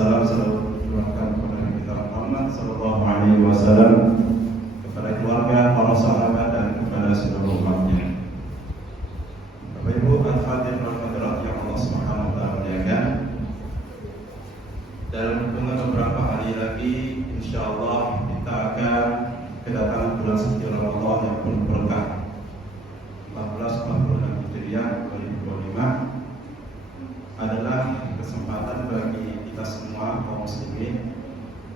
wassalam selalu tercurahkan kepada Nabi kita Muhammad sallallahu alaihi wasallam, kepada keluarga, para sahabat dan kepada seluruh umatnya. Bapak Ibu al-Fadhil wal-Fadhilat yang Allah Subhanahu wa taala muliakan, dalam beberapa hari lagi insyaallah kita akan kedatangan bulan suci Ramadan yang penuh berkah 1446 Hijriah 2025 adalah kesempatan bagi kita semua kaum muslimin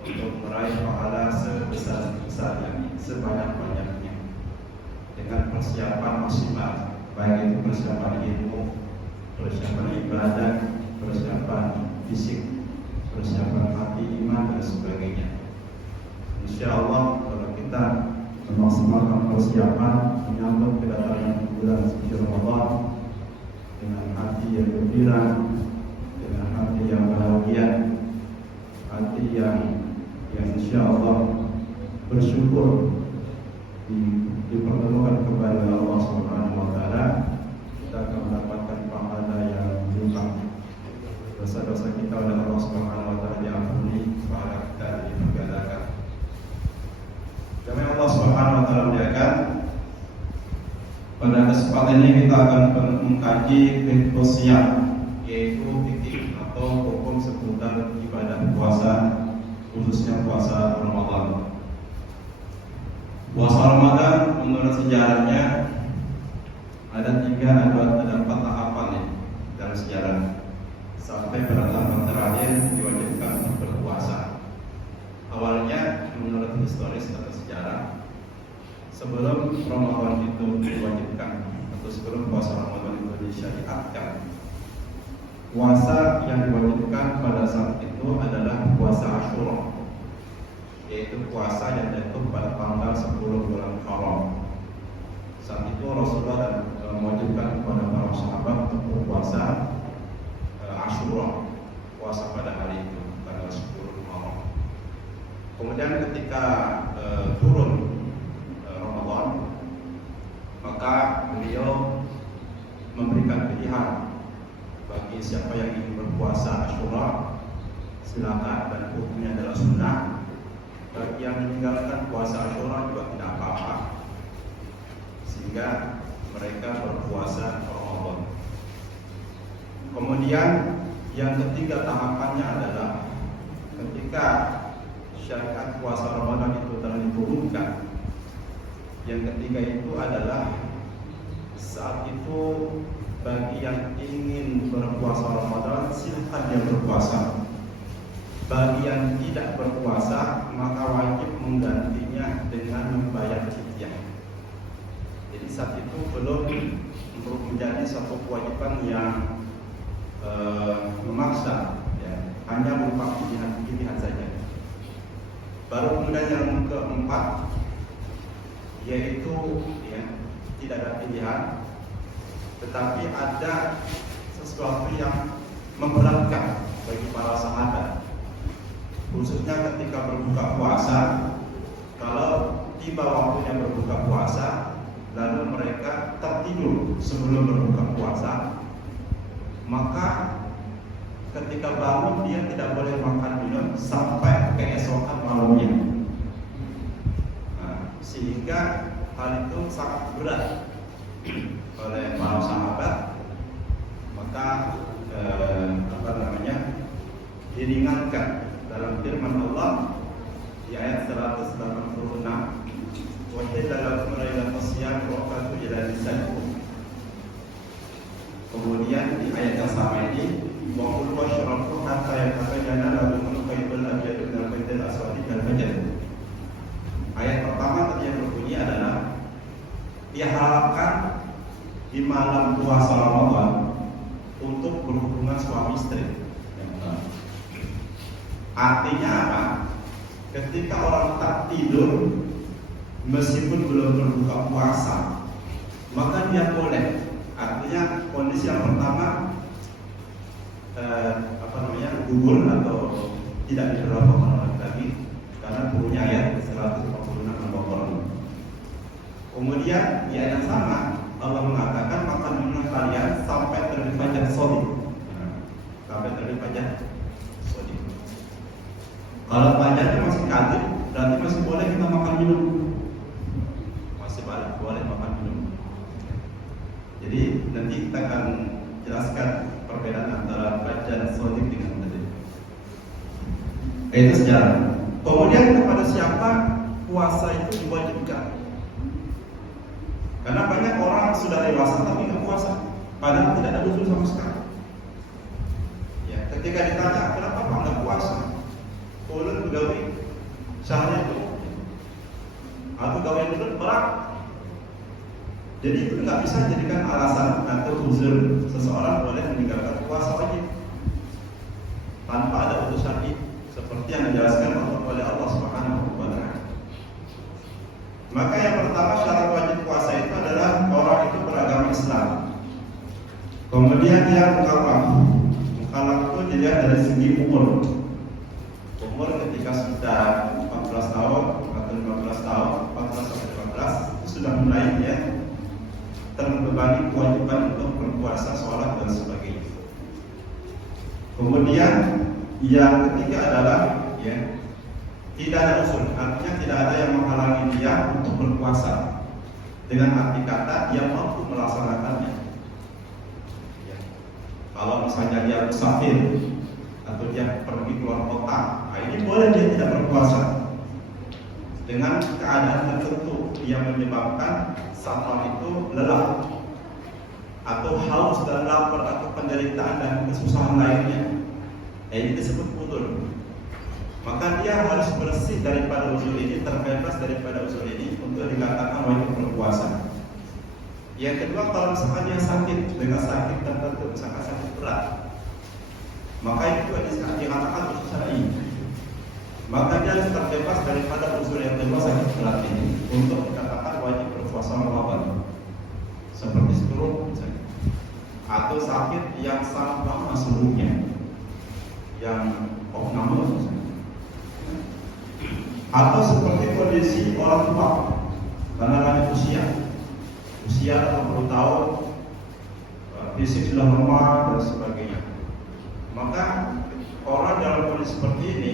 untuk meraih pahala sebesar-besarnya, sebanyak-banyaknya, dengan persiapan maksimal, baik itu persiapan ilmu, persiapan ibadah, persiapan fisik, persiapan hati, iman dan sebagainya. Insyaallah kalau kita memaksimalkan persiapan menyambut kedatangan bulan suci Ramadan dengan hati yang gembira, dengan hati yang bahagia, hati yang insyaallah bersyukur dipertemukan kepada Allah Subhanahu wa taala, kita akan mendapatkan pahala yang limpah. Dosa-dosa kita oleh Allah Subhanahu wa taala diampuni, pahala kita digandakan. Jemaah Allah Subhanahu wa taala muliakan, pada kesempatan ini kita akan mengkaji fiqh siyam, yaitu fikih atau hukum seputar ibadah puasa, khususnya puasa Ramadan. Puasa Ramadan menurut sejarahnya ada 4 tahapan ya dalam sejarah, sampai pada tahapan terakhir diwajibkan berpuasa. Awalnya menurut historis atau sejarah, sebelum Ramadan itu diwajibkan atau sebelum puasa Ramadan itu disyariatkan, puasa yang diwajibkan pada saat itu adalah puasa Asyura, yaitu puasa yang jatuh pada tanggal 10 bulan Haram. Saat itu Rasulullah mewajibkan kepada para sahabat untuk berpuasa Asyura, puasa pada hari itu tanggal 10 Haram. Kemudian ketika turun Ramadan, maka beliau memberikan pilihan bagi siapa yang ingin berpuasa Asyura, silakan, dan hukumnya adalah sunnah. Bagi yang meninggalkan puasa Asyura juga tidak apa-apa, sehingga mereka berpuasa Ramadan. Kemudian yang ketiga tahapannya adalah ketika syariat puasa Ramadan itu telah diturunkan. Yang ketiga itu adalah saat itu bagi yang ingin berpuasa Ramadan silakan dia berpuasa. Bagi yang tidak berpuasa maka wajib menggantinya dengan membayar fidyah. Jadi saat itu belum menjadi satu kewajiban yang memaksa, ya, hanya berupa pilihan saja. Baru kemudian yang keempat, yaitu ya, tidak ada pilihan, tetapi ada sesuatu yang memberatkan bagi para sahabat, khususnya ketika berbuka puasa. Kalau tiba waktunya berbuka puasa, lalu mereka tertidur sebelum berbuka puasa, maka ketika bangun dia tidak boleh makan minum sampai keesokan malamnya. Sehingga hal itu sangat berat oleh para sahabat, maka diringankan dalam firman Allah di ayat 186, wa hilla lakum lailatas siyam wa qatu ila nisaikum. Kemudian di ayat yang sama ini, wa qul washrabu hatta yatabayyana lakum al-khaytul abyadu minal khaytil aswadi minal fajr. Ayat pertama tadi yang berbunyi adalah diharapkan di malam puasa Ramadan untuk berhubungan suami istri. Artinya apa? Ketika orang tak tidur meskipun belum berbuka puasa, maka dia boleh. Artinya kondisi yang pertama gugur atau tidak diberlakukan lagi karena turunnya ayat 146 Al-Baqarah. Kemudian di ayat yang sama Allah mengatakan makan minum kalian sampai terbit fajar shadiq. Sampai terbit fajar shadiq. Kalau pajaknya masih kadif, berarti masih boleh kita makan minum. Masih boleh makan minum. Jadi nanti kita akan jelaskan perbedaan antara pajak sodik dengan tadi. Itu sejarah. Kemudian kepada siapa puasa itu diwajibkan? Karena banyak orang sudah dewasa tapi nggak puasa, padahal tidak ada usul sama sekali. Ya, ketika ditanya kenapa Pak nggak puasa, ulun gawe sehari itu, atau gawe dulu berat. Jadi itu nggak bisa dijadikan alasan atau uzur seseorang boleh meninggalkan puasa wajib tanpa ada utusan itu, seperti yang dijelaskan oleh Allah Subhanahu wa Ta'ala. Maka yang pertama syarat wajib puasa itu adalah orang itu beragama Islam. Kemudian dia mukallaf. Mukallaf itu dilihat dari segi umur. Umur ketika sudah 14 tahun atau 15 tahun, 14 sampai 15 itu sudah mulai ya terbebani kewajiban untuk berpuasa, sholat dan sebagainya. Kemudian yang ketiga adalah ya tidak ada usul, artinya tidak ada yang menghalangi dia untuk berpuasa dengan arti kata dia mampu melaksanakannya. Ya. Kalau misalnya dia musafir atau dia pergi keluar kota, nah ini boleh dia tidak berpuasa dengan keadaan tertentu yang menyebabkan safar itu lelah atau haus dan lapar atau penderitaan dan kesusahan lainnya. Ini disebut udzur. Maka dia harus bersih daripada udzur ini, terbebas daripada udzur ini untuk dikatakan wajib berpuasa. Yang kedua, kalau misalkan dia sakit dengan sakit tertentu, misalkan sakit berat, maka itu dikatakan udzur syar'i. Maka dia harus terbebas daripada udzur yang kedua, sakit berat ini, untuk dikatakan wajib berpuasa Ramadan. Seperti stroke misalnya, atau sakit yang sangat lama seluruhnya, yang opname misalnya, atau seperti kondisi orang tua karena lanjut usia 60 tahun, fisik sudah lemah dan sebagainya. Maka orang dalam kondisi seperti ini,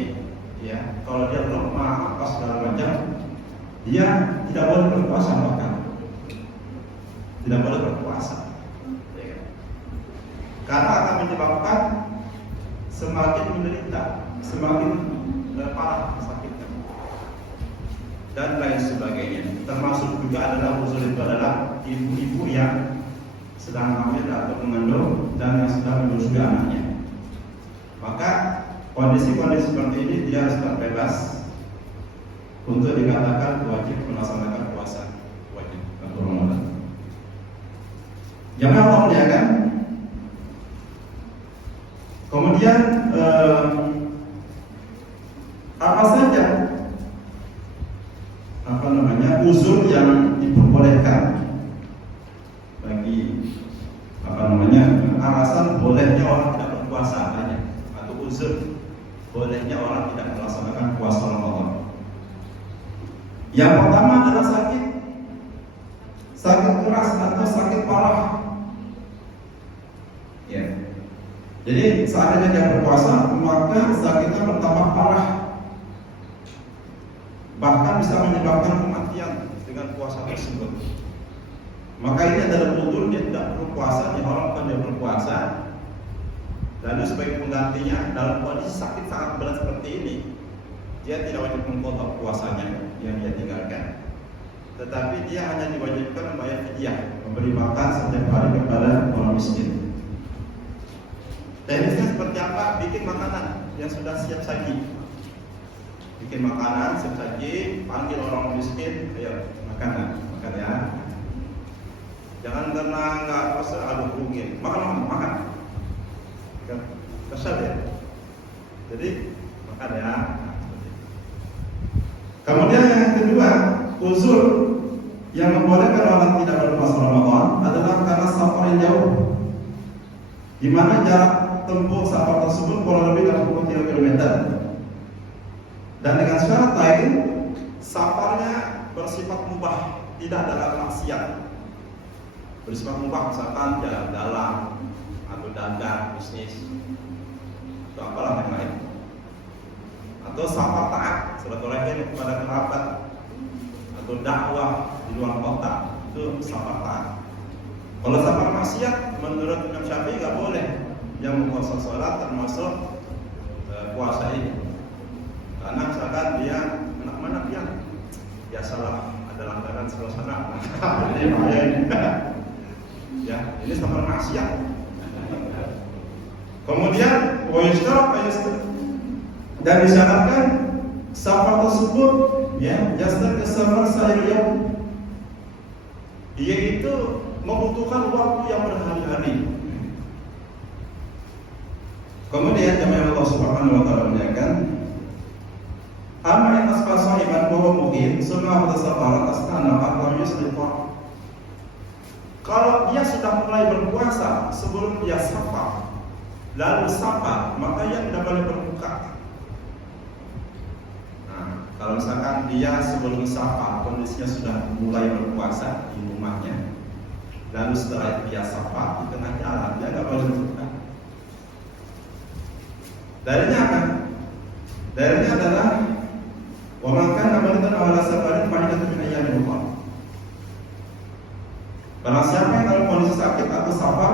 ya, kalau dia lemah apa segala macam, dia tidak boleh berpuasa, bahkan tidak boleh berpuasa, ya. Karena akan menyebabkan semakin menderita, semakin parah sakitnya dan lain sebagainya. Termasuk juga adalah usul itu adalah ibu-ibu yang sedang hamil atau mengandung dan yang sedang menyusui anaknya. Maka kondisi-kondisi seperti ini dia harus terbebas untuk dikatakan wajib melaksanakan puasa wajib atau Ramadan. Jamaah Allah muliakan. Kemudian apa saja uzur yang diperbolehkan bagi alasan bolehnya orang tidak berpuasa atau uzur bolehnya orang tidak melaksanakan puasa Ramadan. Yang pertama adalah sakit keras atau sakit parah. Ya. Jadi seandainya dia berpuasa, maka sakitnya bertambah parah, bahkan bisa menyebabkan kematian dengan puasa tersebut. Maka ini adalah udzur, dia tidak perlu puasa, diharamkan dia berpuasa. Lalu sebagai penggantinya dalam kondisi sakit sangat berat seperti ini, dia tidak wajib mengqadha puasanya yang dia tinggalkan, tetapi dia hanya diwajibkan membayar fidyah, memberi makan setiap hari kepada orang miskin. Teknisnya seperti apa? Bikin makanan yang sudah siap saji. Bikin makanan siap saji, panggil orang miskin, ayo makan ya. Jangan karena nggak puasa, aduh rugi. Makan. Kesal ya. Jadi makan ya. Kemudian yang kedua, uzur yang membolehkan orang tidak berpuasa Ramadan adalah karena safar yang jauh, di mana jarak tempuh safar tersebut kurang lebih 63 km. Dan dengan syarat lain, safarnya bersifat mubah, tidak adalah maksiat. Bersifat mubah, misalkan jalan-jalan atau dagang, bisnis, atau apalah yang lain, atau sapa taat, silaturahim kepada kerabat, atau dakwah di luar kota, itu sapa taat. Kalau sapa maksiat, menurut Imam Syafi'i nggak boleh. Yang puasa sholat termasuk puasa ini. Karena misalkan dia mana dia biasalah ada langganan suasana, ya ini sama maksiat. Kemudian dan disyaratkan safar tersebut ya jasad kesafar seharian, yaitu membutuhkan waktu yang berhari-hari. Kemudian jemaah Allah Subhanahu wa taala menyatakan amma in asbasa iman wa muqim summa safar astana atau yusrifa. Kalau dia sudah mulai berpuasa sebelum dia safar, lalu safar, maka ia tidak boleh berbuka. Nah, kalau misalkan dia sebelum safar kondisinya sudah mulai berpuasa di rumahnya, lalu setelah dia safar di tengah jalan, dia tidak boleh berbuka. Dalilnya apa? Dalilnya adalah wa man kana maridan aw ala safarin fa iddatun min ayyamin ukhra. Barang siapa yang dalam kondisi sakit atau safar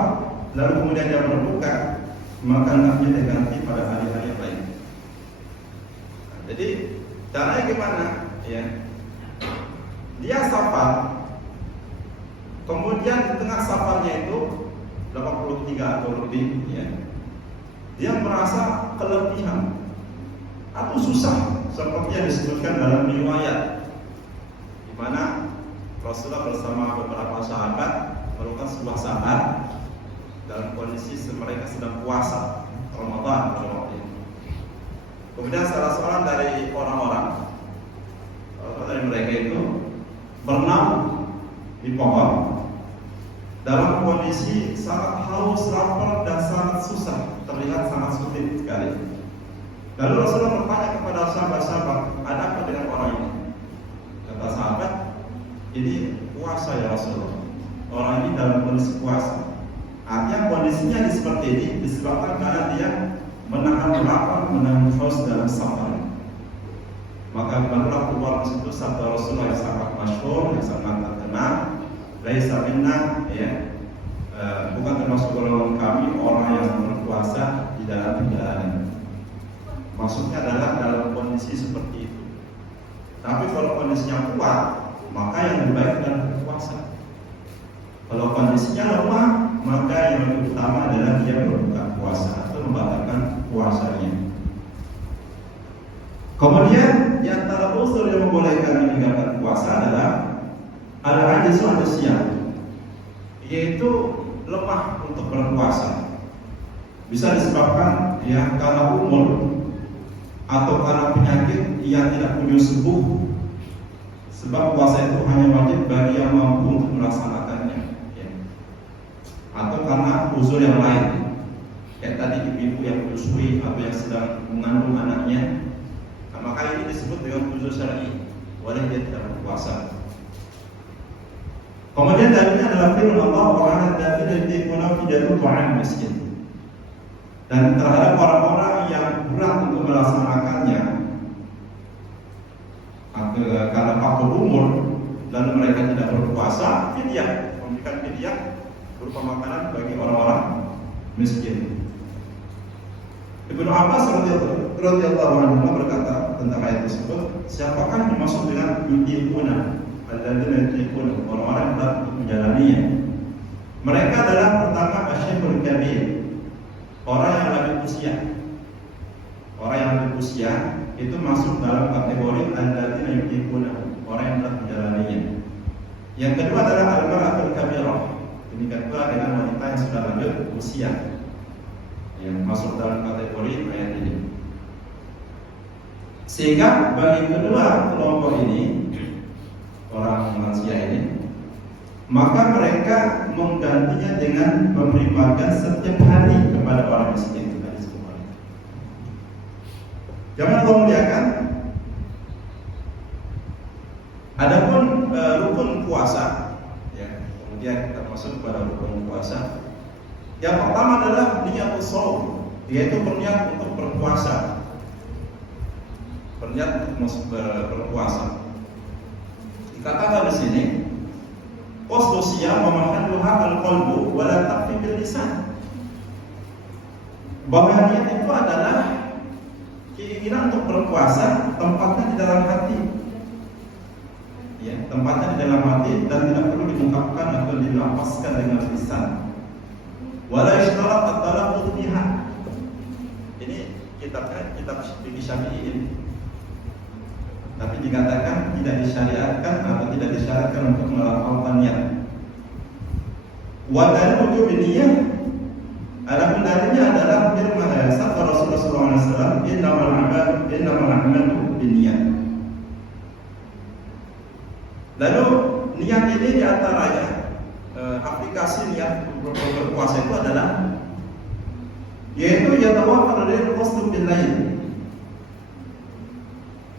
lalu kemudian dia berbuka, maka hendaknya diganti pada hari-hari yang lain. Nah, jadi caranya gimana? Ya, dia safar, kemudian di tengah safarnya itu 83 atau lebih, ya, dia merasa kelebihan atau susah, seperti yang disebutkan dalam riwayat, di mana Rasulullah bersama beberapa sahabat melakukan sebuah safar dalam kondisi mereka sedang puasa Ramadan pada waktu itu. Kemudian salah seorang dari orang-orang dari mereka itu berenang di pohon dalam kondisi sangat haus, lapar dan sangat susah, terlihat sangat sulit sekali. Lalu Rasulullah bertanya kepada sahabat-sahabat, ada apa dengan orang ini? Kata sahabat, ini puasa ya Rasulullah. Orang ini dalam kondisi puasa. Artinya kondisinya seperti ini disebabkan karena dia menahan lapar, menahan haus dalam safar. Maka barulah keluar di situ sabda Rasulullah yang sangat masyhur, yang sangat terkenal, laisa minna, ya, bukan termasuk golongan kami orang yang berpuasa di dalam perjalanan. Maksudnya adalah dalam kondisi seperti itu. Tapi kalau kondisinya kuat, maka yang lebih baik adalah berpuasa. Kalau kondisinya lemah, maka yang lebih utama adalah dia berbuka puasa atau membatalkan puasanya. Kemudian di antara unsur yang membolehkan meninggalkan puasa adalah al-ajzu an siyam, yaitu lemah untuk berpuasa. Bisa disebabkan ya karena umur atau karena penyakit yang tidak kunjung sembuh. Sebab puasa itu hanya wajib bagi yang mampu untuk melaksanakannya, ya. Atau karena uzur yang lain, kayak tadi ibu-ibu yang menyusui atau yang sedang mengandung anaknya. Nah, maka ini disebut dengan uzur syar'i, boleh dia tidak berpuasa. Kemudian dalilnya adalah firman Allah, wa 'alal ladzina yutiquna fidyatun ta'am miskin. Dan terhadap orang-orang yang berat untuk melaksanakannya karena faktor umur lalu mereka tidak berpuasa, fidyah, memberikan fidyah berupa makanan bagi orang-orang miskin. Ibnu Abbas radhiyallahu anhu berkata tentang ayat tersebut, siapakah yang dimaksud dengan yutiquna? Alladzina yutiquna, orang-orang yang berat untuk menjalaninya. Mereka adalah pertama asyaikhul kabir, orang yang lebih usia. Orang yang lebih usia itu masuk dalam kategori alladzina yutiquna, orang yang berat menjalaninya. Yang kedua adalah al-mar'atul kabirah. Demikian pula dengan wanita yang sudah lanjut usia, yang masuk dalam kategori ayat ini. Sehingga bagi kedua kelompok ini, orang lansia ini, maka mereka menggantinya dengan memberi makan setiap hari kepada orang miskin. Jangan lupa muliakan. Adapun rukun puasa, ya, kemudian kita masuk pada rukun puasa. Yang pertama adalah niyatus shaum, yaitu berniat untuk berpuasa. berniat untuk berpuasa. Dikatakan di sini, qasdu siyam wa mahalluha al-qalbu wa la takfi bil lisan. Bahwa niat itu adalah keinginan untuk berpuasa, tempatnya di dalam hati. Ya, tempatnya di dalam hati dan tidak perlu diungkapkan atau dilafazkan dengan lisan. Wala ishtarat at-talaffuz biha. Ini kitab fikih Syafi'i ini. Tapi dikatakan tidak disyariatkan atau tidak disyaratkan untuk melafalkan niat. Wa dalil niyyah, adapun dalilnya adalah firman sabda Rasulullah SAW, innamal a'malu binniyat. Lalu niat ini diantaranya aplikasi niat berpuasa itu adalah yaitu yatawaffar lil qasd bil lail,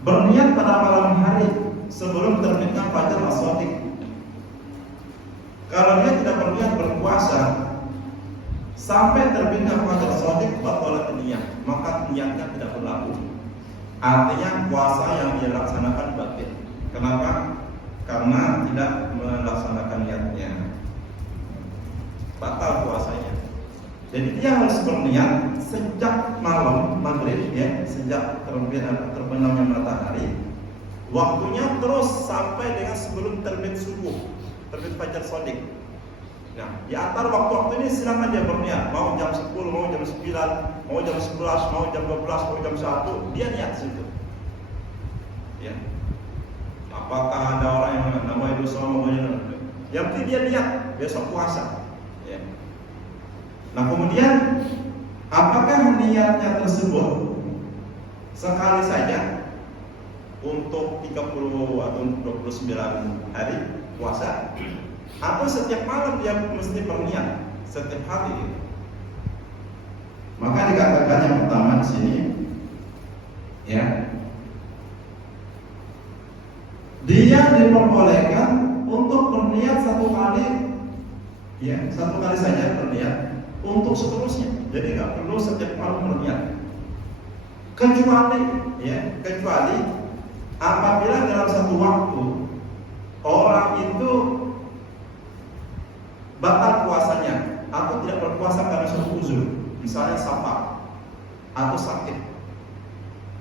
berniat pada malam hari sebelum terbitnya fajar as-shadiq. Kalau dia tidak berniat berpuasa sampai terbitnya fajar as-shadiq, batalat niat, maka niatnya tidak berlaku. Artinya puasa yang dia laksanakan batil. Kenapa? Karena tidak melaksanakan niatnya, batal puasanya. Jadi dia harus berniat sejak malam maghrib, ya, sejak terbenamnya matahari, waktunya terus sampai dengan sebelum terbit subuh, terbit fajar shadiq. Nah, di antara waktu-waktu ini silakan dia berniat, mau jam 10, mau jam 9, mau jam 11, mau jam 12, mau jam 1, dia niat situ. Ya. Apakah ada orang yang namanya dosa yang penting dia niat besok puasa. Ya. Nah, kemudian apakah niatnya tersebut sekali saja untuk 30 atau 29 hari puasa, atau setiap malam dia mesti berniat setiap hari? Maka dikatakan yang pertama di sini, ya, dia diperbolehkan untuk berniat satu kali, ya, satu kali saja berniat untuk seterusnya. Jadi nggak perlu setiap malam berniat. Kecuali apabila dalam satu waktu orang itu batal puasanya atau tidak berpuasa karena suatu uzur, misalnya safar atau sakit.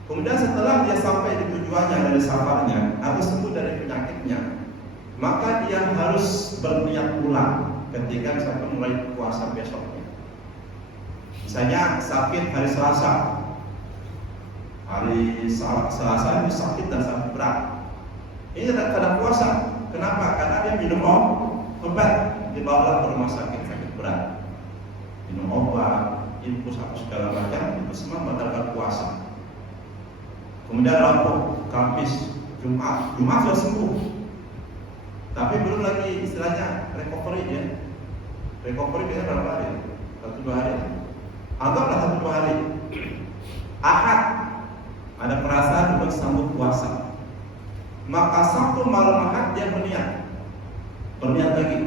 Kemudian setelah dia sampai di tujuannya dari safarnya atau sembuh dari penyakitnya, maka dia harus berniat ulang ketika misalkan mulai puasa besoknya. Misalnya sakit hari Selasa, Selasa itu sakit dan sakit berat. Ini tidak puasa. Kenapa? Karena dia minum obat, dibawa ke rumah sakit berat, minum obat, infus apa segala macam, itu semua membatalkan puasa. Kemudian Rabu, Kamis, Jumat sudah sembuh, tapi belum lagi istilahnya recovery, ya. Recovery dia berapa hari? 1-2 hari. Anggaplah 1-2 hari. Ahad ada perasaan untuk sanggup puasa, maka Sabtu malam Ahad dia berniat lagi.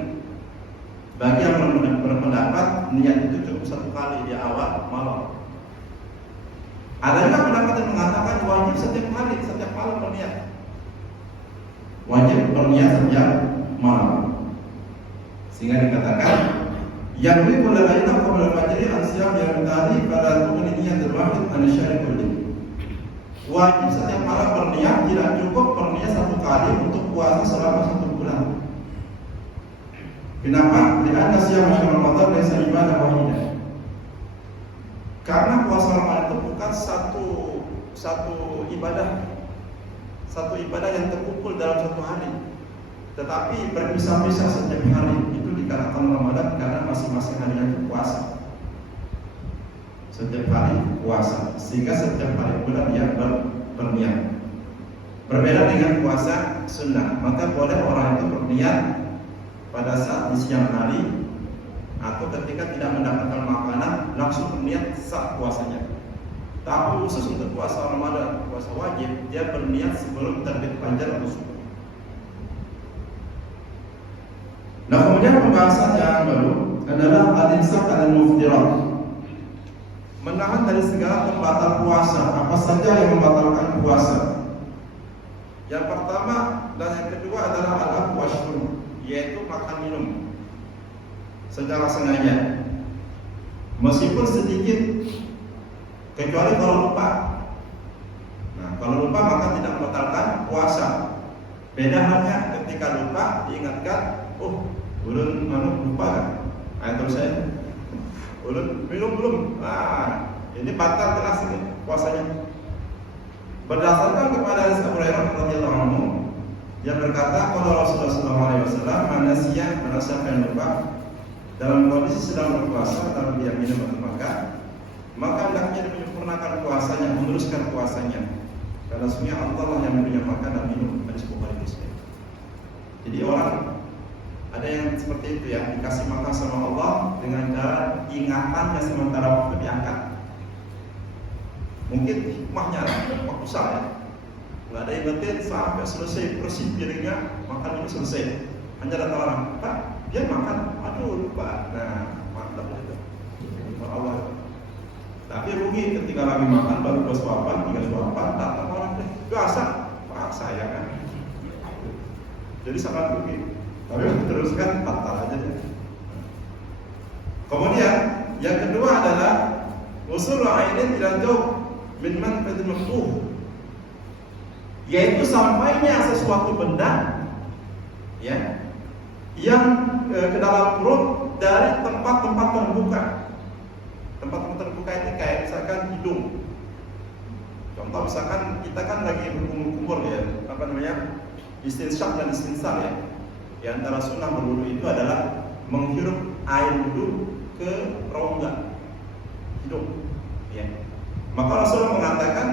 Bagi yang berpendapat niat itu cukup satu kali di awal malam. Ada juga pendapat yang mengatakan wajib setiap malam berniat. Wajib berniat setiap malam. Sehingga dikatakan yang berikut adalah itu qabla al-fajr an-siyam yang tadi pada tujuan niat terwahid an-syari kulli. Wajib setiap malam berniat, tidak cukup berniat satu kali untuk puasa selama 1 bulan. Kenapa? Karena siyam Ramadan laysa ibadah wahidah. Karena puasa Ramadan itu bukan satu ibadah yang terkumpul dalam satu hari, tetapi berpisah-pisah setiap hari. Itu dikatakan Ramadan karena masing-masing harinya itu puasa. Setiap hari puasa, sehingga setiap hari bulan dia berniat. Berbeda dengan puasa sunnah, maka boleh orang itu berniat pada saat di siang hari atau ketika tidak mendapatkan makanan langsung berniat saat puasanya. Tapi khusus untuk puasa Ramadan, puasa wajib, dia berniat sebelum terbit fajar atau subuh. Nah, kemudian pembahasan yang baru adalah al-imsak al-muftirat. menahan dari segala pembatal puasa. Apa saja yang membatalkan puasa? Yang pertama dan yang kedua adalah al-akl wasyurb, yaitu makan minum secara sengaja, meskipun sedikit, kecuali kalau lupa. Nah, kalau lupa maka tidak membatalkan puasa. Beda halnya ketika lupa diingatkan, ulun lupa kan? Terus saya, ulun minum belum? Ini batal jelas ini puasanya. Berdasarkan kepada hadis Abu Hurairah radhiyallahu anhu yang berkata, kalau Rasulullah SAW mana siapa yang lupa dalam kondisi sedang berpuasa, lalu dia minum atau makan, maka hendaknya dia menyempurnakan puasanya, meneruskan puasanya. Karena sesungguhnya Allah lah yang memberinya makan dan minum. Hadis Bukhari Muslim. Jadi orang ada yang seperti itu ya, dikasih makan sama Allah dengan cara ingatannya sementara waktu diangkat. Mungkin hikmahnya waktu ya, nggak ada ingetin sampai selesai bersih piringnya, makan ini selesai. Hanya datang orang, Pak, dia makan, lupa. Nah, mantap itu. Allah. Tapi rugi ketika lagi makan baru 2 suapan, 3 suapan, datang orang biasa, saya kan. Jadi sangat rugi. Tapi teruskan batal aja deh. Kemudian yang kedua adalah usul ini tidak jauh min manfaat maftuh, yaitu sampainya sesuatu benda ya yang ke dalam perut dari tempat-tempat terbuka. Tempat-tempat terbuka ini kayak misalkan hidung. Contoh misalkan kita kan lagi berkumur-kumur ya, istinsyak dan istinsal ya. Di antara sunnah berwudu itu adalah menghirup air wudu ke rongga hidung. Ya. Maka Rasulullah mengatakan,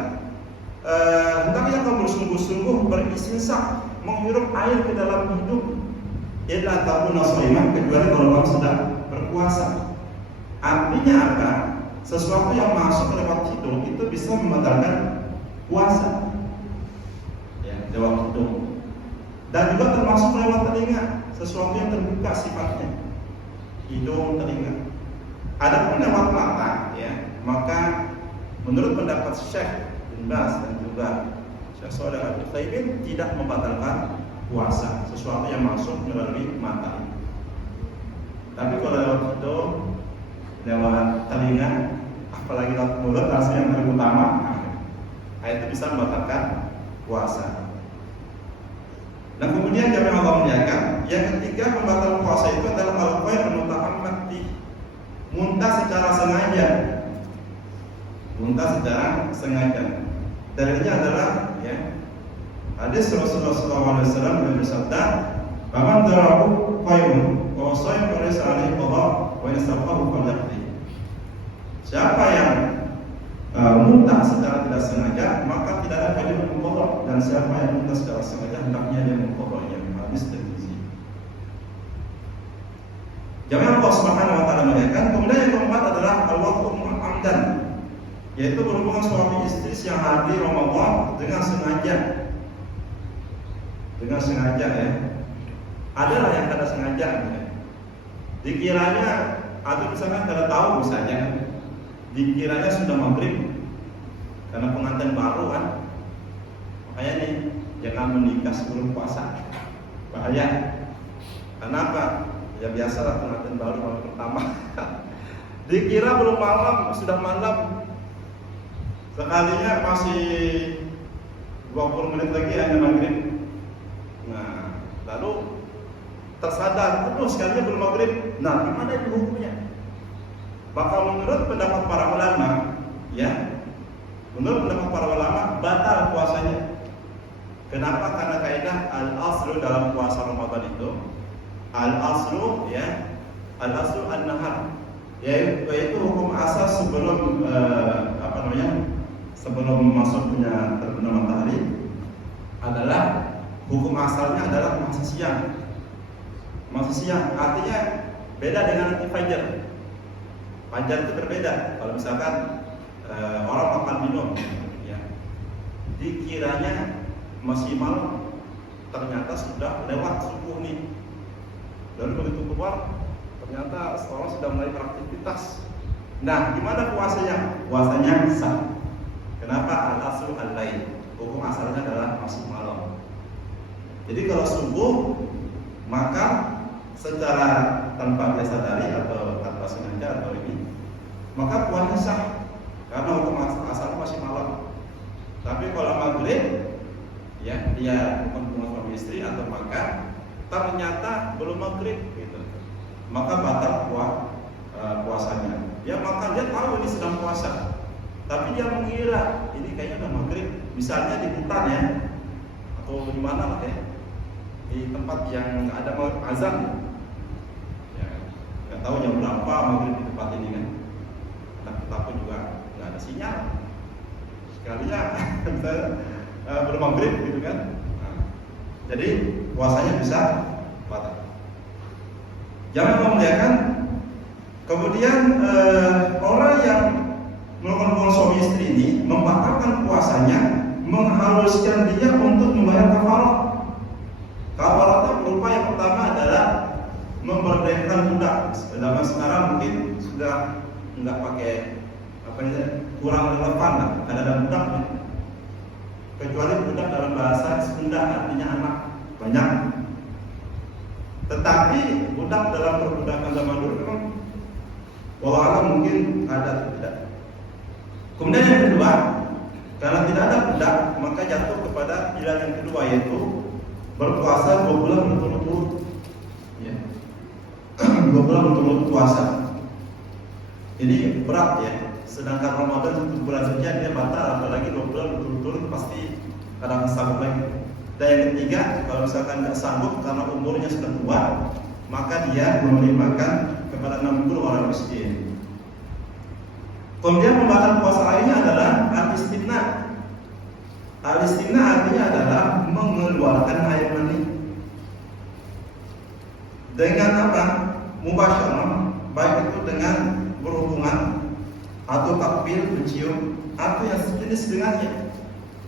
hendaknya kamu bersungguh-sungguh beristinsyak, menghirup air ke dalam hidung. Illa takuna shaimah, kecuali kalau kamu sedang berpuasa. Artinya apa? Sesuatu yang masuk lewat hidung itu bisa membatalkan puasa. Ya, lewat hidung. Dan juga termasuk lewat telinga, sesuatu yang terbuka sifatnya, hidung, telinga. Adapun lewat mata, ya, maka menurut pendapat Syekh bin Baz dan juga Syekh Shalih Al-Utsaimin tidak membatalkan puasa, sesuatu yang masuk melalui mata. Tapi kalau lewat hidung, lewat telinga, apalagi lewat mulut, rasanya yang terutama, itu bisa membatalkan puasa. Nah kemudian jamaah Allah muliakan, yang ketiga pembatal puasa itu adalah al-qaid al-muta'ammad, muntah secara sengaja. Muntah secara sengaja. Dalilnya adalah ya, hadis Rasulullah SAW yang bersabda, "Faman darahu qaidun wa shay'un falaysa alaihi qada wa yastaqahu falyaqdi." Siapa yang muntah secara tidak sengaja, maka tidak ada wajib mengqadha, dan siapa yang muntah secara sengaja hendaknya dia mengqadhanya. Hadis Tirmizi. Jamaah Allah Subhanahu wa taala muliakan. Kemudian yang keempat adalah al-waqtu mu'amdan, yaitu berhubungan suami istri siang hari Ramadan dengan sengaja. Dengan sengaja ya. Adalah yang kada sengaja ya. Dikiranya atau misalkan kada tahu misalnya, dikiranya sudah maghrib karena pengantin baru kan. Makanya nih, jangan menikah sebelum puasa, bahaya. Kenapa? Ya biasalah pengantin baru malam pertama. Dikira belum malam, sudah malam. Sekalinya masih 20 menit lagi hanya maghrib. Nah, lalu tersadar, sekalinya belum maghrib. Nah, gimana itu hukumnya? Maka menurut pendapat para ulama, ya, menurut pendapat para ulama batal puasanya. Kenapa? Karena kaidah al-aslu dalam puasa Ramadan itu, al-aslu ya, al-aslu an-nahar, yaitu hukum asal sebelum sebelum masuknya terbenam matahari adalah hukum asalnya adalah masih siang. Masih siang artinya beda dengan nanti fajar. Fajar itu berbeda. Kalau misalkan orang makan minum, ya, dikiranya masih malam, ternyata sudah lewat subuh nih. Dan begitu keluar, ternyata orang sudah mulai beraktivitas. Nah, gimana puasanya? puasanya sah. Kenapa? Al-aslu al-lail. Hukum asalnya adalah masuk malam. Jadi kalau subuh, maka secara tanpa dia sadari atau tanpa sengaja atau ini, maka puasanya sah karena hukum asalnya masih malam. Tapi kalau maghrib, ya dia hubungan suami istri atau makan, ternyata belum maghrib, gitu, maka batal puasanya. Ya maka dia tahu ini sedang puasa, tapi dia mengira ini kayaknya udah maghrib, misalnya di hutan ya, atau di mana lah ya, di tempat yang ada azan, ya nggak tahu jam berapa maghrib di tempat ini kan, kita pun juga nggak ada sinyal, sekalinya belum maghrib gitu kan, nah, jadi puasanya bisa batal. Jangan memuliakan. Kemudian orang yang melakukan hubungan suami istri ini membatalkan puasanya, mengharuskan dia untuk membayar kafarat. Kafarat itu berupa yang pertama adalah memerdekakan budak. Zaman sekarang mungkin sudah nggak pakai apa ini, kurang relevan lah. Ada budak, kecuali budak dalam bahasa Sunda artinya anak banyak. Tetapi budak dalam perbudakan zaman dulu memang walau mungkin ada atau tidak. Kemudian yang kedua, karena tidak ada budak, maka jatuh kepada pilihan yang kedua, yaitu berpuasa 2 bulan berturut-turut. Ya. 2 bulan berturut-turut puasa. Ini berat ya. Sedangkan Ramadan 1 bulan saja dia batal, apalagi 2 bulan berturut-turut pasti kadang sanggup lagi. Dan yang ketiga, kalau misalkan tidak sanggup karena umurnya sudah tua, maka dia memberi makan kepada 60 orang miskin. Kemudian pembatal puasa lainnya adalah al-istimna. Al-istimna artinya adalah mengeluarkan air mani. Dengan apa? Mubasyarah, baik itu dengan berhubungan atau takbil, mencium, atau yang sejenis dengannya,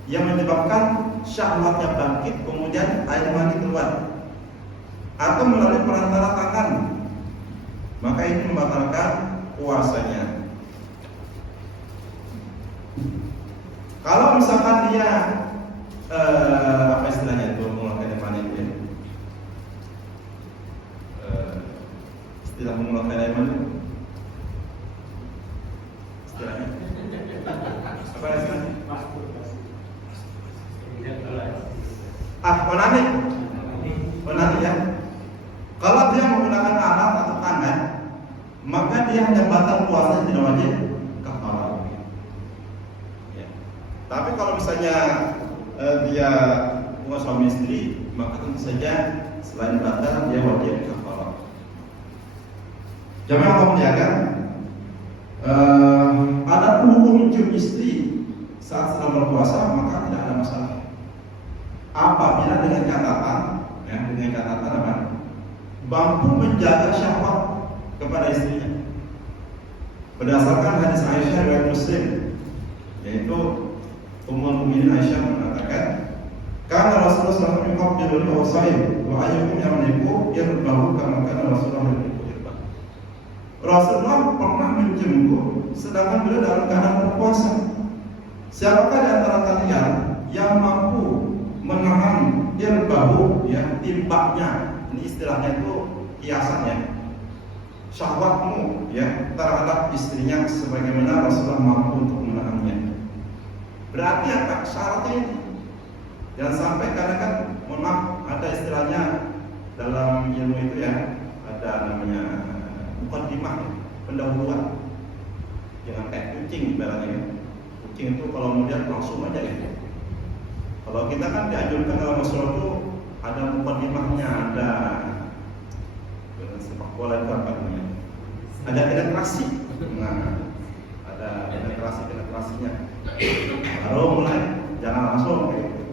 yang menyebabkan syahwatnya bangkit, kemudian air mani keluar, atau melalui perantara tangan, maka ini membatalkan puasanya. Kalau misalkan dia apa istilahnya itu mengeluarkan air mani itu, istilah mengeluarkan air mani, istilahnya apa istilahnya? Onani ya. Kalau dia menggunakan alat atau tangan, maka dia hanya batal puasanya, tidak wajib kafarat. Ya. Tapi kalau misalnya dia hubungan suami istri, maka tentu saja selain batal dia wajib kafarat. Jamaah Allah muliakan, ada hukum mencium istri saat sedang berpuasa, maka tidak ada masalah. Apabila dengan catatan, ya, dengan catatan apa? Mampu menjaga syahwat kepada istrinya. Berdasarkan hadis Aisyah riwayat Muslim, yaitu Ummul Mukminin Aisyah mengatakan, "Kana Rasulullah SAW yuqabbilu al-wasayib wa ayyukum yamliku yarbahu kama kana Rasulullah yuqabbilu." Rasulullah pernah menjenguk sedangkan beliau dalam keadaan berpuasa. Siapakah di antara kalian yang mampu menahan irbahu, ya, timbaknya, ini istilahnya itu kiasannya, syahwatmu, ya, terhadap istrinya sebagaimana Rasulullah mampu untuk menahannya. Berarti apa? Syaratnya itu jangan sampai, karena kan mohon maaf, ada istilahnya dalam ilmu itu ya, ada namanya muqaddimah, pendahuluan. Jangan kayak kucing ibaratnya kan. Kucing itu kalau mau lihat langsung aja gitu. Kalau kita kan dianjurkan dalam Rasulullah itu ada muqaddimahnya, ada sepak bola itu apa namanya? Ada penetrasi. Nah, ada penetrasinya. Baru mulai, jangan langsung kayak gitu.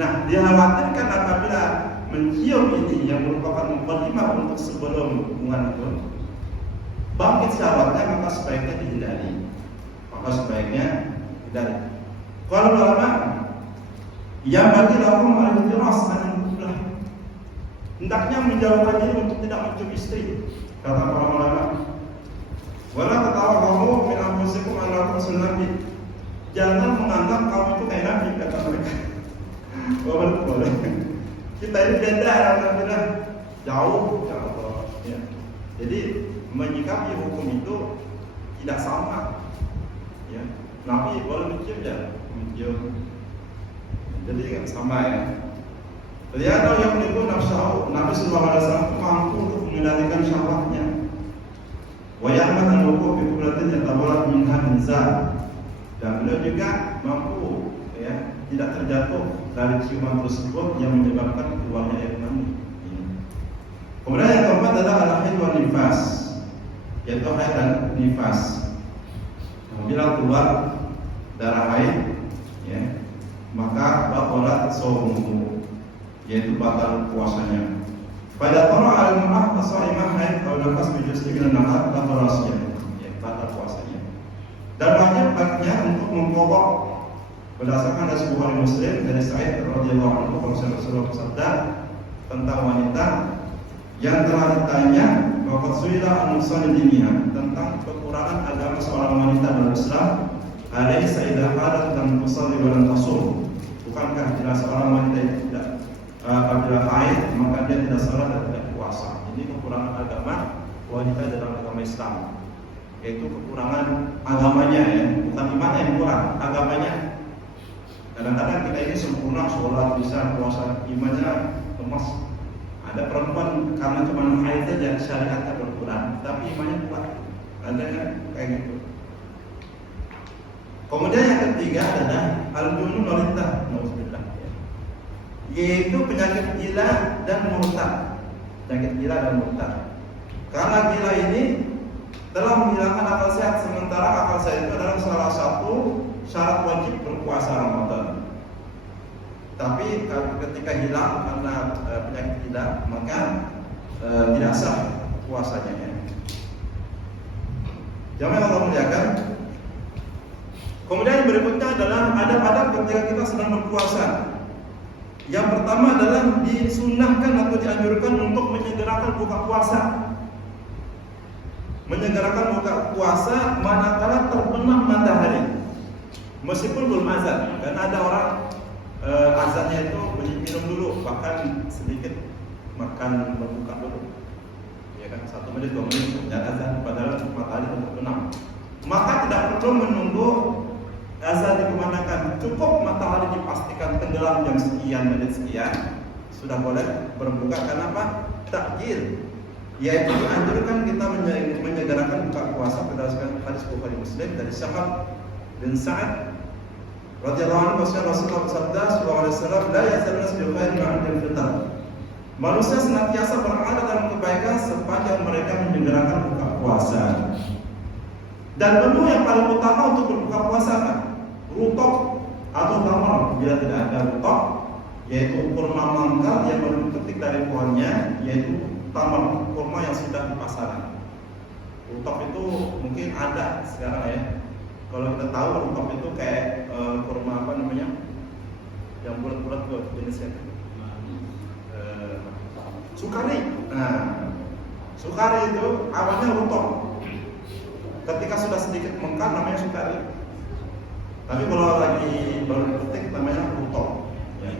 Nah, dikhawatirkan apabila mencium ini yang merupakan muqaddimah untuk sebelum hubungan itu bangkit syahwatnya, maka sebaiknya dihindari. Kalau ulama yang bagi lakum al-ihtiras an-nuflah, hendaknya menjauhkan diri untuk tidak mencium istri. Kata para ulama, wala tatawaqamu min Nabi. Jangan menganggap kamu itu kayak Nabi, kata mereka. Boleh. Kita ini beda, alhamdulillah. Jauh, ya Allah. Ya. Jadi menyikapi hukum itu tidak sama. Ya. Nabi boleh mencium ya, mencium. Jadi nggak sama ya. Lihat yang menipu nafsu. Nabi Sallallahu Alaihi Wasallam mampu untuk mengendalikan syahwatnya. Wayahmat al-wuquf bi qudratin yatawalat minha inzal. Dan beliau juga mampu ya, tidak terjatuh dari ciuman tersebut yang menyebabkan keluarnya air mani. Kemudian yang keempat adalah al-haid wal nifas, yaitu haid dan nifas. Bila keluar darah haid, ya, maka batalat shaumuhu, yaitu batal puasanya. Pada tara al-mar'ah as-sa'imah haid atau nafas bi juz'in min an-nahar batal siyam, ya, batal puasanya. Dan wajib baginya untuk mengqadha berdasarkan hadis Bukhari Muslim dari Sa'id radhiyallahu anhu, Rasulullah bersabda tentang wanita yang telah ditanya bahwa suila an-nuqsan diniyah, tentang kekurangan agama seorang wanita dalam Islam. Alaysa idza hadat lam tusalli wa lam tasum. Bukankah jika seorang wanita itu tidak apabila haid maka dia tidak salat dan tidak puasa. Ini kekurangan agama wanita dalam agama Islam, yaitu kekurangan agamanya ya, bukan imannya yang kurang, agamanya. Kadang-kadang kita ini sempurna, sholat bisa, puasa, imannya lemas. Ada perempuan karena cuma haid saja syariatnya berkurang, tapi imannya kuat. Ada yang kayak gitu. Kemudian yang ketiga adalah al-junun wal-ittah, nauzubillah, yaitu penyakit gila dan murtad. Penyakit gila dan murtad. Karena gila ini telah menghilangkan akal sehat, sementara akal sehat itu adalah salah satu syarat wajib berpuasa Ramadan. Tapi ketika hilang karena penyakit gila, maka tidak sah puasanya. Ya. Jamaah Allah muliakan. Kemudian yang berikutnya adalah adab-adab ketika kita sedang berpuasa. Yang pertama adalah disunahkan atau dianjurkan untuk menyegerakan buka puasa. Menyegerakan buka puasa manakala terbenam matahari, meskipun belum azan. Dan ada orang azannya itu minum dulu, bahkan sedikit makan berbuka dulu, ya kan, 1 menit 2 menit dan azan, padahal matahari belum terbenam. Maka tidak perlu menunggu azan dikumandangkan, cukup matahari dipastikan tenggelam jam sekian menit sekian, sudah boleh berbuka. Karena apa? Takjil, yaitu dianjurkan kita menyegerakan buka puasa berdasarkan hadis Bukhari Muslim dari Sahal bin Sa'ad radhiyallahu anhu, Rasulullah bersabda sallallahu alaihi wasallam, la yazaluna bi khairin ma'al fitr. Manusia senantiasa berada dalam kebaikan sepanjang mereka menyegerakan buka puasa. Dan menu yang paling utama untuk berbuka puasa apa? Rutab atau tamar. Bila tidak ada rutab, yaitu kurma mangkal yang baru dipetik dari pohonnya, yaitu tamar, kurma yang sudah di pasaran. Rutab itu mungkin ada sekarang ya. Kalau kita tahu rutab itu kayak kurma apa namanya, yang bulat-bulat tuh jenisnya. Sukari. Nah, sukari itu awalnya rutab. Ketika sudah sedikit mengkar namanya sukari. Tapi kalau lagi baru dipetik namanya rutab. Ya.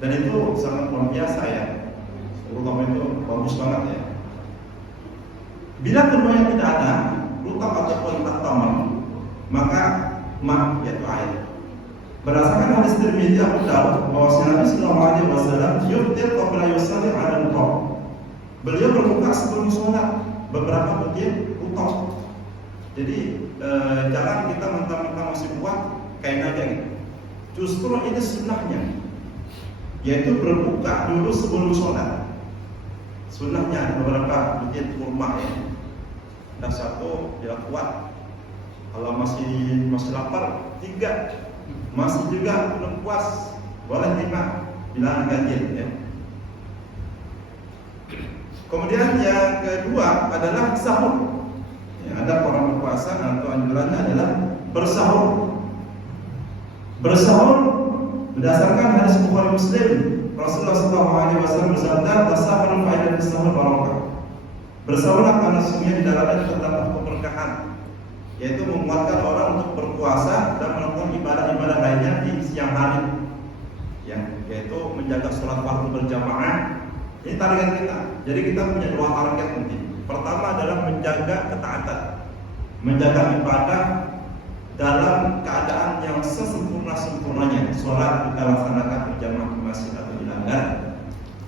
Dan itu sangat luar biasa ya. Rutab itu bagus banget ya. Bila keduanya tidak ada, rutab ataupun tamar, maka yaitu air. Berdasarkan hadis Tirmidzi Abu Dawud bahwa Nabi sallallahu alaihi wasallam yuftir qabla yusalli 'ala rutab. Beliau berbuka sebelum sholat beberapa butir rutab. Jadi jangan kita mentang-mentang masih kuat kain aja gitu. Justru ini sunnahnya, yaitu berbuka dulu sebelum sholat. Sunnahnya beberapa butir kurma ya. Dan satu bila kuat. Kalau masih lapar 3, masih juga belum puas boleh 5 bila ganjil ya. Kemudian yang kedua adalah sahur. Ya, ada orang berpuasa atau anjurannya adalah bersahur. Bersahur berdasarkan hadis Bukhari Muslim, Rasulullah SAW bersabda, "Tasahharu fa inna sahur barakah." Bersahurlah karena sesungguhnya di dalamnya terdapat keberkahan, yaitu menguatkan orang untuk untuk berpuasa dan melakukan ibadah-ibadah lainnya di siang hari, ya, yaitu menjaga sholat fardu berjamaah. Ini target kita. Jadi kita punya dua target nanti. Pertama adalah menjaga ketaatan, menjaga ibadah dalam keadaan yang sesempurna-sempurnanya. Sholat kita laksanakan berjamaah di masjid atau di langgar.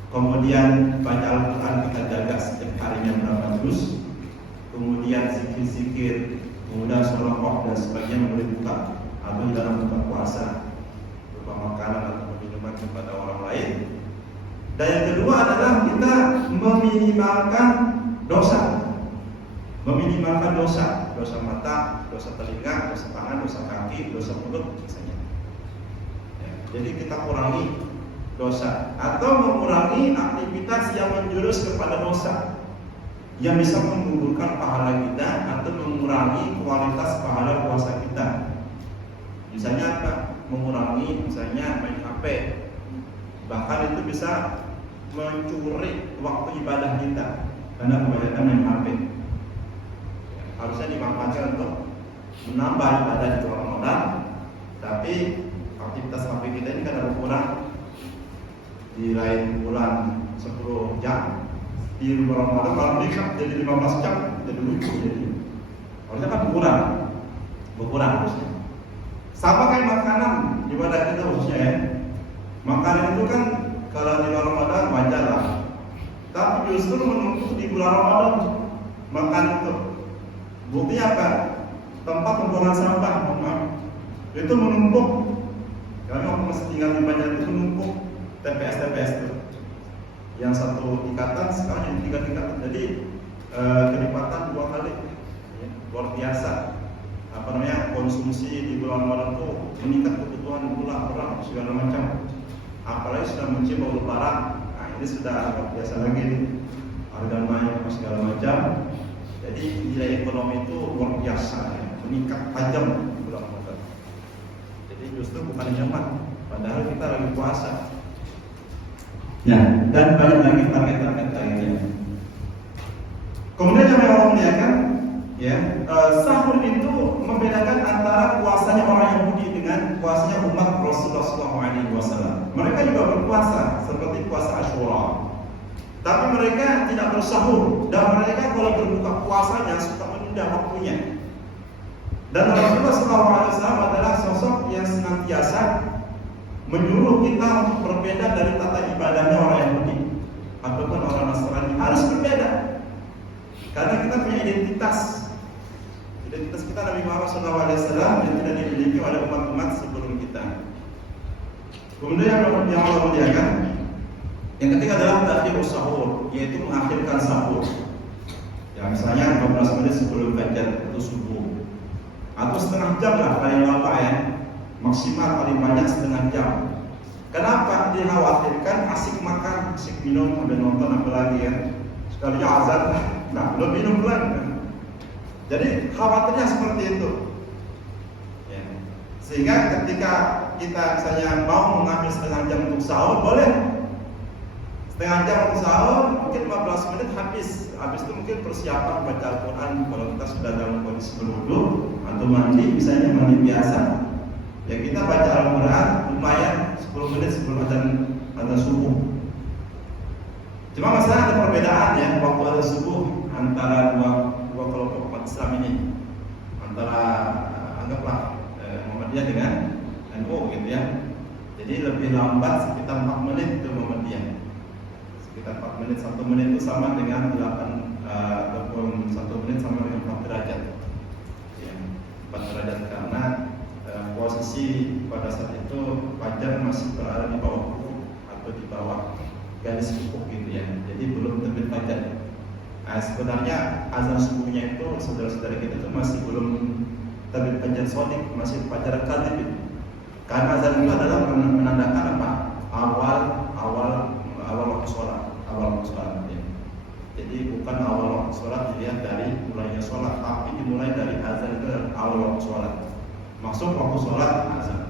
Kemudian baca Al-Quran kita jaga setiap harinya berapa juz. Kemudian zikir-zikir, kemudian sedekah dan sebagainya boleh buka atau di dalam buka puasa berupa makanan atau minuman kepada orang lain. Dan yang kedua adalah kita meminimalkan dosa. Meminimalkan dosa, dosa mata, dosa telinga, dosa tangan, dosa kaki, dosa mulut misalnya. Ya, jadi kita kurangi dosa atau mengurangi aktivitas yang menjurus kepada dosa yang bisa menggugurkan pahala kita atau mengurangi kualitas pahala puasa kita. Misalnya apa? Mengurangi misalnya main HP. Bahkan itu bisa mencuri waktu ibadah kita karena kebanyakan main HP. Harusnya dimanfaatkan untuk menambah ibadah di bulan Ramadan, tapi aktivitas HP kita ini kadang berkurang. Di lain bulan 10 jam, di bulan Ramadan malam dikap jadi 15 jam, jadi lucu. Jadi harusnya kan berkurang harusnya. Sama kayak makanan ibadah kita khususnya ya. Makanan itu kan kalau di bulan Ramadan wajar lah, tapi justru menumpuk di bulan Ramadan makan itu. Buktinya apa? Tempat pembuangan sampah, itu menumpuk. Kami waktu masih tinggal di Banjar itu menumpuk TPS itu. Yang satu tingkatan sekarang jadi 3 tingkatan. Jadi kelipatan 2 kali. Ya, luar biasa. Konsumsi di bulan Ramadan itu meningkat, kebutuhan gula, beras segala macam. Apalagi sudah mencium lebaran. Nah, ini sudah luar biasa lagi nih. Harga naik segala macam. Jadi nilai ekonomi itu luar biasa ya, meningkat tajam di bulan Ramadan. Jadi justru bukan nyaman, padahal kita lagi puasa. Ya, dan banyak lagi target-target lainnya. Kemudian yang Allah muliakan, ya, sahur itu membedakan antara puasanya orang Yahudi dengan puasanya umat Rasulullah SAW. Mereka juga berpuasa seperti puasa Asyura, tapi mereka tidak bersahur dan mereka kalau berbuka puasanya suka menunda waktunya. Dan Rasulullah SAW adalah sosok yang senantiasa menyuruh kita untuk berbeda dari tata ibadahnya orang Yahudi ataupun orang Nasrani. Harus berbeda karena kita punya identitas kita Nabi Muhammad SAW yang tidak dimiliki oleh umat-umat sebelum kita. Kemudian yang Allah muliakan, yang ketiga adalah ta'khir sahur, yaitu mengakhirkan sahur. Ya, misalnya 15 menit sebelum fajar itu subuh, atau setengah jam lah paling lama ya, maksimal paling banyak setengah jam. Kenapa? Dikhawatirkan asik makan, asik minum, sambil nonton apalagi ya. Sekalinya azan, nah belum minum lagi. Jadi khawatirnya seperti itu. Ya. Sehingga ketika kita misalnya mau mengambil setengah jam untuk sahur, boleh. Setengah jam untuk sahur, mungkin 15 menit habis. Habis itu mungkin persiapan baca Al-Quran kalau kita sudah dalam kondisi berwudu atau mandi, misalnya mandi biasa. Ya kita baca Al-Quran lumayan 10 menit sebelum azan subuh. Cuma masalah ada perbedaan ya waktu azan subuh antara dua kelompok umat Islam ini, antara anggaplah Muhammadiyah dengan NU gitu ya. Jadi lebih lambat sekitar 4 menit itu Muhammadiyah. Sekitar 4 menit, 1 menit itu sama dengan 8 ataupun 1 menit sama dengan 4 derajat. Ya, 4 derajat karena posisi pada saat itu fajar masih berada di bawah ufuk atau di bawah garis ufuk gitu ya. Jadi belum terbit fajar. Nah, sebenarnya azan subuhnya itu saudara-saudara kita itu masih belum terbit fajar shadiq, masih fajar kadhib. Karena azan itu adalah menandakan apa? Awal waktu sholat, ya. Jadi bukan awal waktu sholat dilihat dari mulainya sholat, tapi dimulai dari azan itu awal waktu sholat. Maksud waktu sholat azan.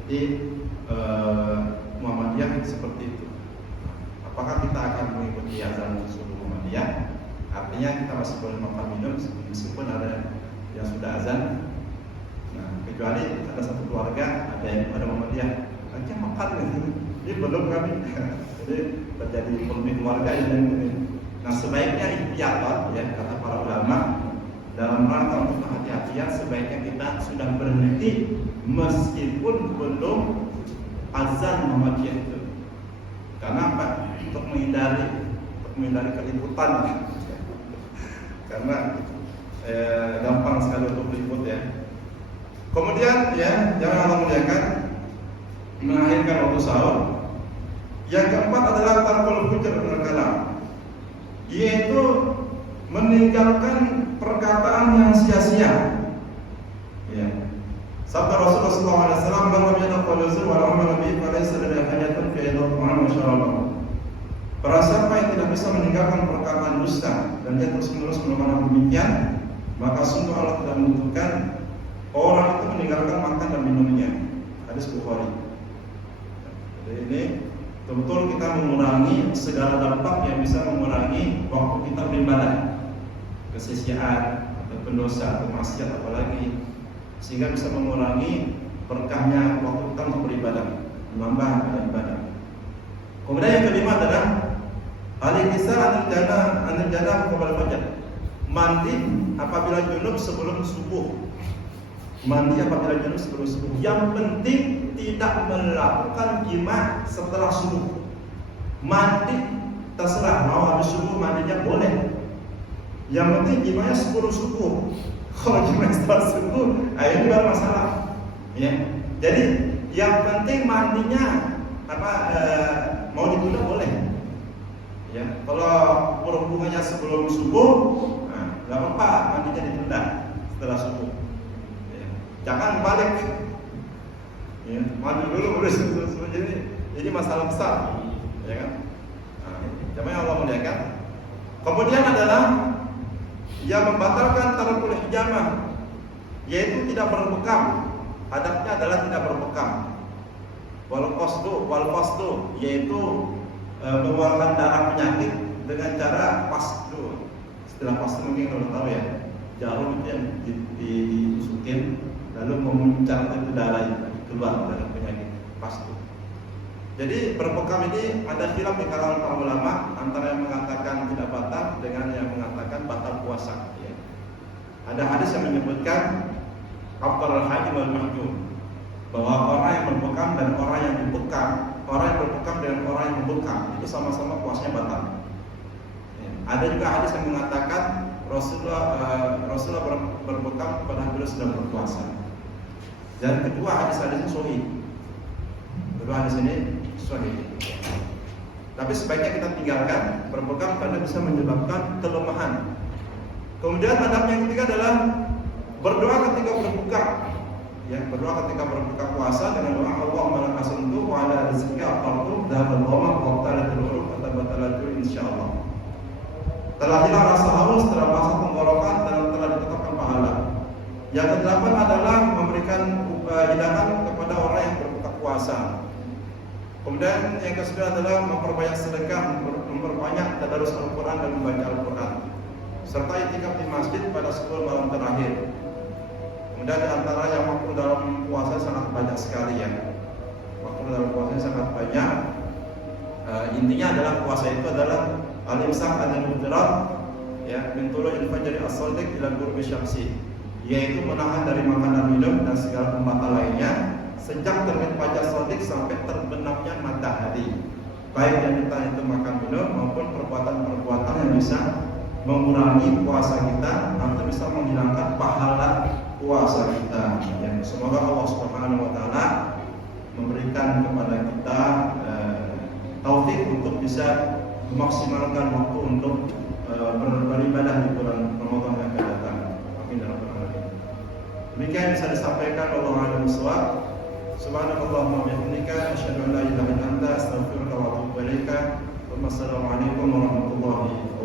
Jadi Muhammadiyah seperti itu. Apakah kita akan mengikuti azan subuh Muhammadiyah? Artinya kita masih boleh makan minum meskipun ada yang sudah azan. kecuali ada satu keluarga ada Muhammadiyah, aja makan gitu. Ini belum kami. Jadi terjadi polemik keluarga ini. Nah sebaiknya ikhtiar ya kata para ulama, dalam rangka untuk kehati-hatian sebaiknya kita sudah berhenti meskipun belum azan Muhammadiyah itu. Karena apa? Untuk menghindari keliputan. Karena gampang sekali untuk meliput ya. Kemudian ya jangan Allah muliakan mengakhirkan waktu sahur. Yang keempat adalah tarkul hujjah minal kalam, yaitu meninggalkan perkataan yang sia-sia. Ya. Sabda Rasulullah SAW, "Man lam yadkhul al-zur wa al-amal bihi falaysa lahu hajatun fi idha'an wa syarab." Barang siapa yang tidak bisa meninggalkan perkataan dusta dan dia terus-menerus melakukan demikian, maka sungguh Allah tidak membutuhkan orang itu meninggalkan makan dan minumnya. Hadis Bukhari. Jadi ini betul-betul kita mengurangi segala dampak yang bisa mengurangi waktu kita beribadah, kesia-siaan atau dosa atau maksiat apalagi, sehingga bisa mengurangi berkahnya waktu kita untuk beribadah, menambah ibadah. Kemudian yang kelima adalah al-iktisar anil janabah qabla fajar. Mandi apabila junub sebelum subuh. Yang penting tidak melakukan jima setelah subuh. Mandi terserah, mau habis subuh mandinya boleh. Yang penting jimanya sebelum subuh. Kalau jima setelah subuh, ini baru masalah. Ya. Jadi yang penting mandinya mau ditunda boleh. Ya. Kalau berhubungannya sebelum subuh, nggak apa-apa mandinya ditunda setelah subuh. Jangan balik, ya, mandi dulu udah jadi masalah besar, ya kan? Jamaah Allah muliakan. Kemudian adalah yang membatalkan tarkul hijamah, yaitu tidak berbekam. Adabnya adalah tidak berbekam. Wal qasdu, yaitu mengeluarkan darah penyakit dengan cara qasdu. Istilah qasdu mungkin kalau tahu ya, jarum itu yang ditusukin lalu memuncak itu darah keluar dari penyakit qasdu. Jadi berbekam ini ada khilaf di kalangan para ulama, antara yang mengatakan tidak batal dengan yang mengatakan batal puasa. Ya. Ada hadis yang menyebutkan afdalul haji wal mahjum, bahwa orang yang berbekam dan orang yang dibekam, orang yang berbekam dengan orang yang membekam itu sama-sama puasanya batal. Ya. Ada juga hadis yang mengatakan Rasulullah berbekam pada beliau sedang berpuasa. Dan kedua hadisnya sahih. Kedua hadis ini sahih. Tapi sebaiknya kita tinggalkan. Berbekam karena bisa menyebabkan kelemahan. Kemudian adab yang ketiga adalah berdoa ketika berbuka. Ya, berdoa ketika berbuka puasa dengan doa Allahumma laka aslamtu wa ala rizqika aftartu dzahaba al-ghamam wa qtalatul urub wa tabatalatu insyaallah. Telah hilang rasa haus, telah basah tenggorokan dan telah ditetapkan pahala. Yang kedelapan adalah memberikan hidangan kepada orang yang berbuka puasa. Kemudian yang kesembilan adalah memperbanyak sedekah, memperbanyak tadarus Al-Quran dan membaca Al-Quran, serta itikaf di masjid pada 10 malam terakhir. Kemudian di antara yang waktu dalam puasa sangat banyak sekali ya. Waktu dalam puasa sangat banyak. Intinya adalah puasa itu adalah al-imsak anil muftirat, ya, min tulu'il fajri as-shadiq ila ghurbi syamsi, yaitu menahan dari makanan minum dan segala pembatal lainnya sejak terbit fajar shadiq sampai terbenamnya matahari. Baik yang kita itu makan minum maupun perbuatan-perbuatan yang bisa mengurangi puasa kita atau bisa menghilangkan pahala puasa kita. Ya, semoga Allah Subhanahu wa taala memberikan kepada kita taufik untuk bisa memaksimalkan waktu untuk beribadah di bulan Ramadan yang akan datang. Amin ya rabbal alamin. Demikian bisa disampaikan Allah a'lam bishawab. Subhanakallahumma wa bihamdika asyhadu an la ilaha illa anta astaghfiruka wa atubu ilaika. Wassalamualaikum warahmatullahi wabarakatuh.